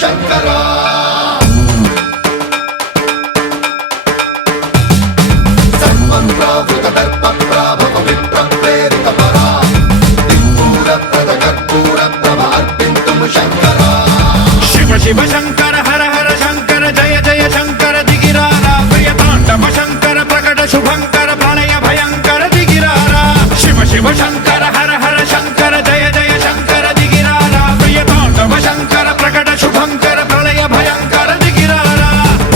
శంకరా సన్మంత్రావృత దర్ప ప్రాభవ విప్ర ప్రేరిత పరా దిక్పూర ప్రద కర్పూర ప్రభ అర్పింతుము శంకరా శివ శివ శంకర హర హర శంకర జయ జయ శంకర దిగిరారా ప్రియ తాండవ శంకర ప్రకట శుభంకర ప్రళయ భయంకర దిగిరారా శివ శివ శంకర హర హర శంకర జయ జయ శంకర దిగిరారా ప్రియ తాండవ శంకర ప్రకట శుభంకర ప్రళయ భయంకర దిగిరారా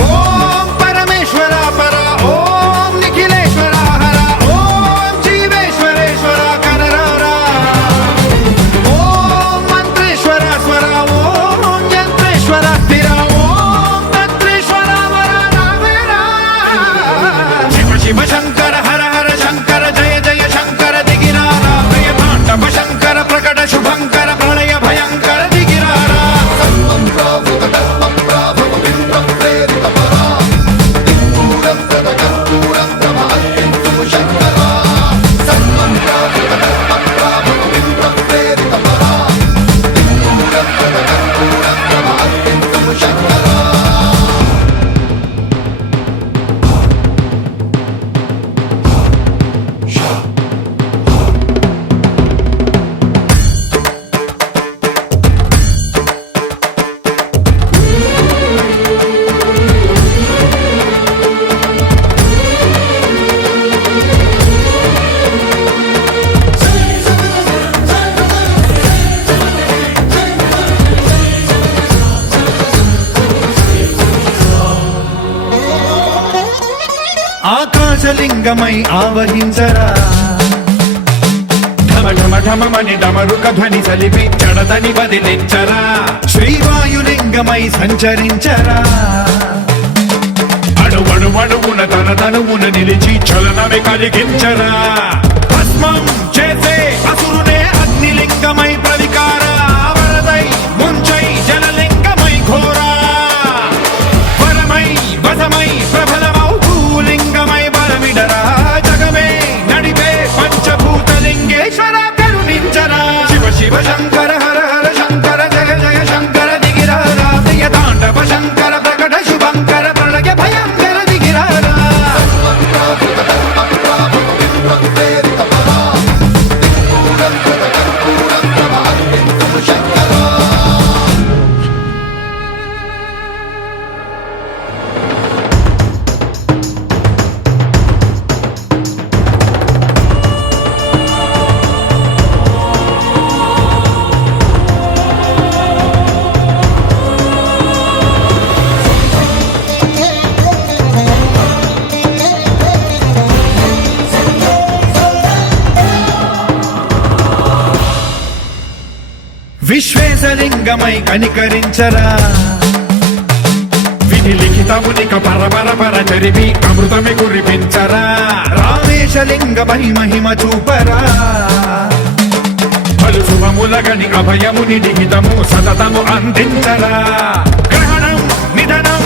ఓం పరమేశ్వర పర ఓం నిఖిలేశ్వర హర ఓం జీవేశ్వరేశ్వర కరరారా ఓం మంత్రేశ్వర స్వర ఓం యంత్రేశ్వర స్థిర ఓం తంత్రేశ్వర వర రామేరా శివ శివ శంకర హర హర శంకర జయ జయ శంకర దిగిరారా ప్రియ తాండవ శంకర ప్రకట శుభంకర ప్రళయ భయంకర దిగిరారా సన్మంత్రావృత దర్ప ప్రాభవ విప్ర ప్రేరిత పరా దిక్పూర ప్రద కర్పూర ప్రభ అర్పింతుము శంకరా సన్మంత్రావృత దర్ప ప్రాభవ విప్ర ప్రేరిత పరా దిక్పూర ప్రద కర్పూర ప్రభ అర్పింతుము శంకరా ఆకాశలింగమై ఆవహించరా ఢమ ఢమ ఢమమని డమరుక ధ్వని సలిపి జడదని వదిలించరా శ్రీవాయులింగమై సంచరించరా అణువణువున తన తనువున నిలిచి చలనమే కలిగించరా భస్మం చేసే అసురునే అగ్నిలింగమై ప్రవికార వరదై ముంచై జలలింగమై ఘోరా వరమై వసమై ప్రబలమౌ భూలింగమై బలమిడరా జగమే నడిపే పంచభూతలింగేశ్వర కరుణించరా శివ శివ శంకర హర హర శంకర జయ జయ శంకర దిగిరారా ప్రియ తాండవ శంకర ప్రకట శుభంకర ప్రళయ భయంకర దిగిరారా సన్మంత్రావృత దర్ప ప్రాభవ విప్ర ప్రేరిత పరా దిక్పూర ప్రద కర్పూర ప్రభ అర్పింతుము శంకరా విశ్వేశలింగమై కనికరించరా విధి లిఖితమునిక పరపర పర చరివి అమృతమి కురిపించరా రామేశలింగమై మహిమ చూపరా పలు శుభములగని అభయముని నిహితము సతతము అందించరా గ్రహణం నిధనం